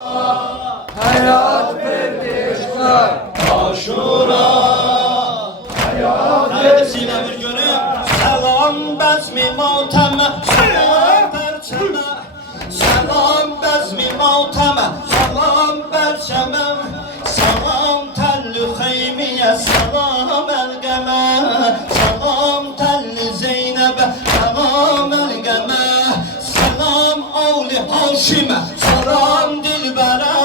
Hayat verdi aşklar. Aşura. Neredesine bir görüm. Selam bezmi mateme. Selam perçeme. Selam bezmi mateme. Selam perçeme. Selam telli xeymiye. Selam elgeme. Selam telli zeynebe. Selam elgeme. Selam avli haşime. Selam dilbere.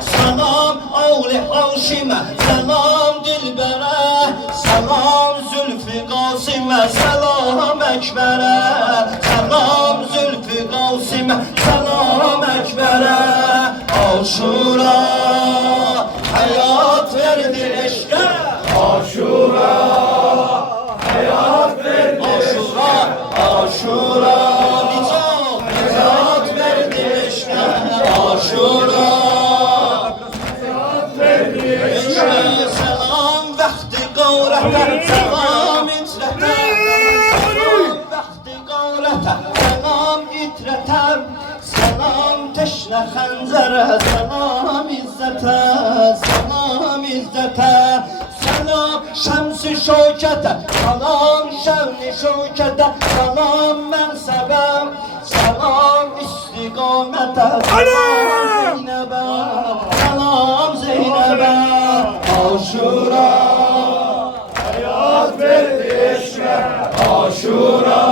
Selam avli haşime. Selam dilbere. Selam Zülfü Kasime. Selam Ekber'e. Selam Zülfü Kasime. Selam Ekber'e. Aşura hayat verdi eşke. Aşura hayat verdi Aşura, Aşura hayat verdi eşke. Aşura selam vakti gavrete. Selam itrete. Selam vakti gavrete. Selam itrete. Selam teşne xenzere. Selam izzete. Selam izzete. Selam şems-i şevkete. Selam şevni şevkete. Selam mensebe. Selam istikamete. Selam Zeynep'e. Selam Zeynep'e. Aşura hayat verdi eşke. Aşura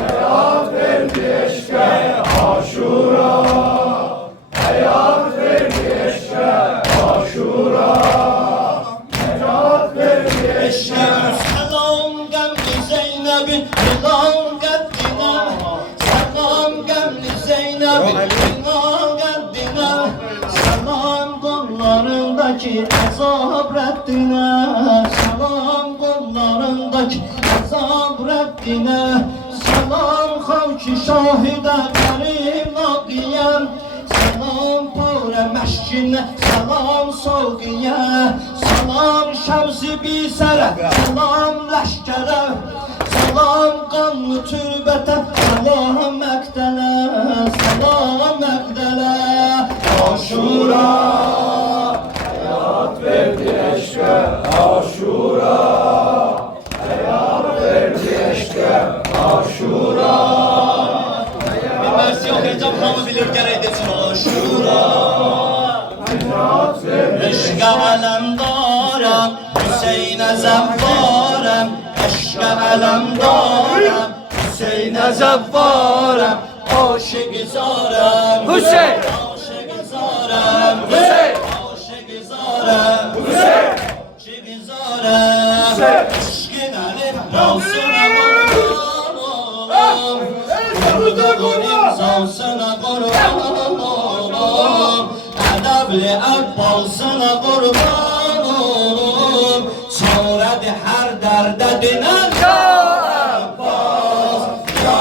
hayat verdi eşke. Aşura hayat verdi eşke. Aşura hayat verdi eşke. Selam gemli Zeynep'in Bilal gaddine. Selam gemli Zeynep'in Bilal gaddine. Selam kollarındaki azap reddine. Selam kollarındaki azap reddine. Selam havki şahide kerim nakiyem. Selam pavre meşkine. Selam savgiye. Selam şemsi bisere. Selam leşkere. Selam kanlı türbete. Selam mekdele. Selam mekdele. Aşura hayat verdi eşke. Aşura hayat verdi eşke. Aşura bir mersi okuyacağım hamı bilir gerek desin. Aşura hayat verdi eşke alemdarem Hüseyin'e zevvarem. Eşke alemdarem Hüseyin'e zevvarem. Aşık zarem Hüseyin! Aşık zarem Hüseyin! Aşık zarem Hüseyin! Aşık zarem Aşkın alim Rasul'a kurbanım. Kurduğun imzansına kurbanım. Edebli Abbas'ına kurbanım. Çaredi her derde dinen Ya Abbas, Ya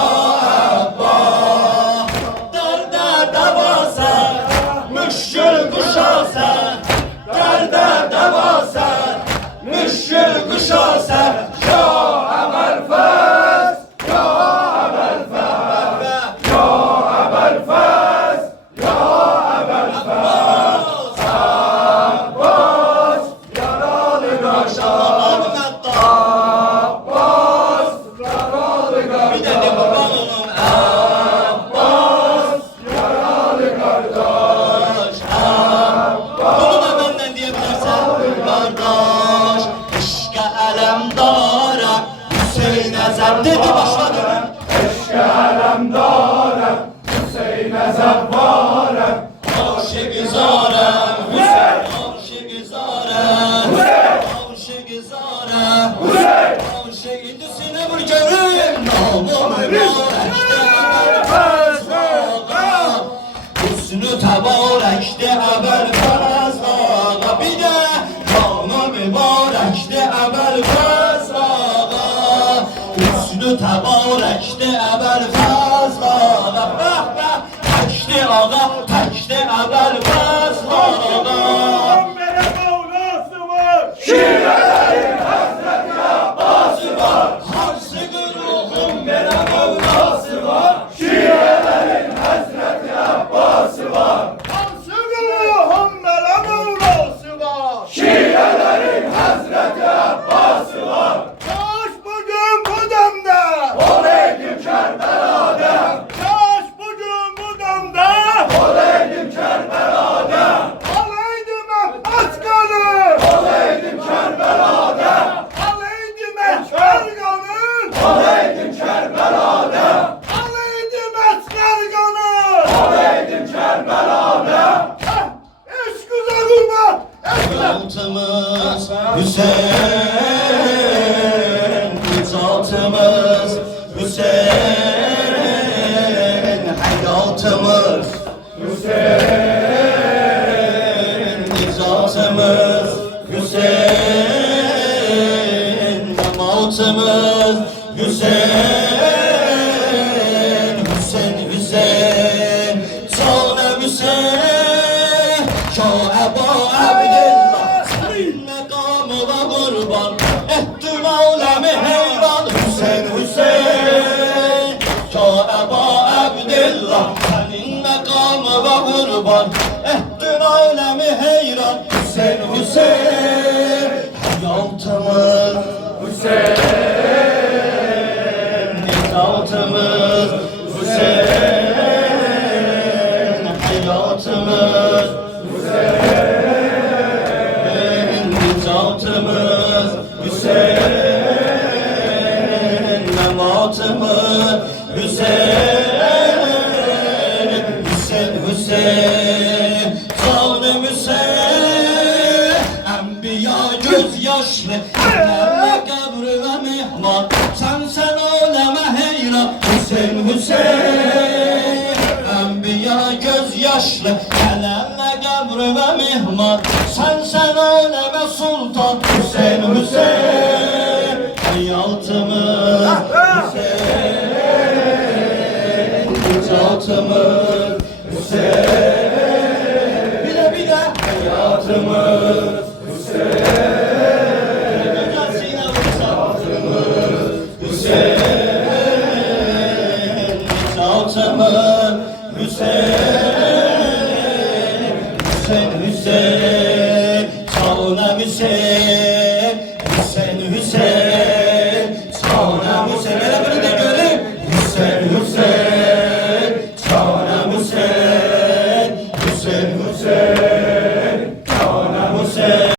Abbas. Derde deva sen, müşkül kuşa sen. Derde deva sen, müşkül kuşa sen. Ya Emel Fez! Ya Emel Fez! Ya Emel Fez! Ya Emel Fez! Abbas! Yaralı kardeş! Abbas! Yaralı bir de kardeş! de kurban olun. Abbas! Yaralı kardeş! Bunu da benden diyebilirsen. Kardeş, eşke elemdara Hüseyin'e zeb dedi başladı. Eşke alemdarem, Hüseyin'e zevvarem. Aşık zarem Hüseyin. Aşık zarem Hüseyin! Aşık zarem Hüseyin! Aşık idisine bir görüm. Namı mübarekte Hüsnü tebarekte ebel fezlaga. Bir de namı mübarekte ebel fezlaga. Hüsnü tebarekte ebel fezlaga. Beh beh tekşti ağa, tekşti ebel fezlaga. Peygamber'e Mevlası var! Şiirlerin Hazreti Abbas'ı var! Harsı ruhum bere Mevlası Şiirlerin Hazreti Abbas'ı var! Hüseyin icatımız, Hüseyin hayatımız, Hüseyin icatımız, Hüseyin cemaatımız, Hüseyin, Hüseyin, Hüseyin, Sana Hüseyin, Şah Ebu Abdillah, senin mekamına kurban, ettin alemi heyran, Hüseyin, Hüseyin, Şah Ebu Abdillah, senin mekamına kurban, ettin alemi heyran, Hüseyin, Hüseyin, hayatımız, Hüseyin, icatımız, Hüseyin, hayatımız, Hüseyin, icatımız, Hüseyin, mematımız, Hüseyin, Hüseyin, Hüseyin, canım Hüseyin, enbiya gözyaşlı, ellerle kabrime mihman, sen aleme heyran, Hüseyin, Hüseyin, enbiya gözyaşlı, ellerle kabrime mihman, sen aleme sultan, Hüseyin, Hüseyin, hayatımız, Hüseyin, icatımız, Hüseyin, bir de hayatımız, Hüseyin, icatımız, Hüseyin, Hüseyin, Hüseyin, Sana Hüseyin, Hüseyin, Hüseyin.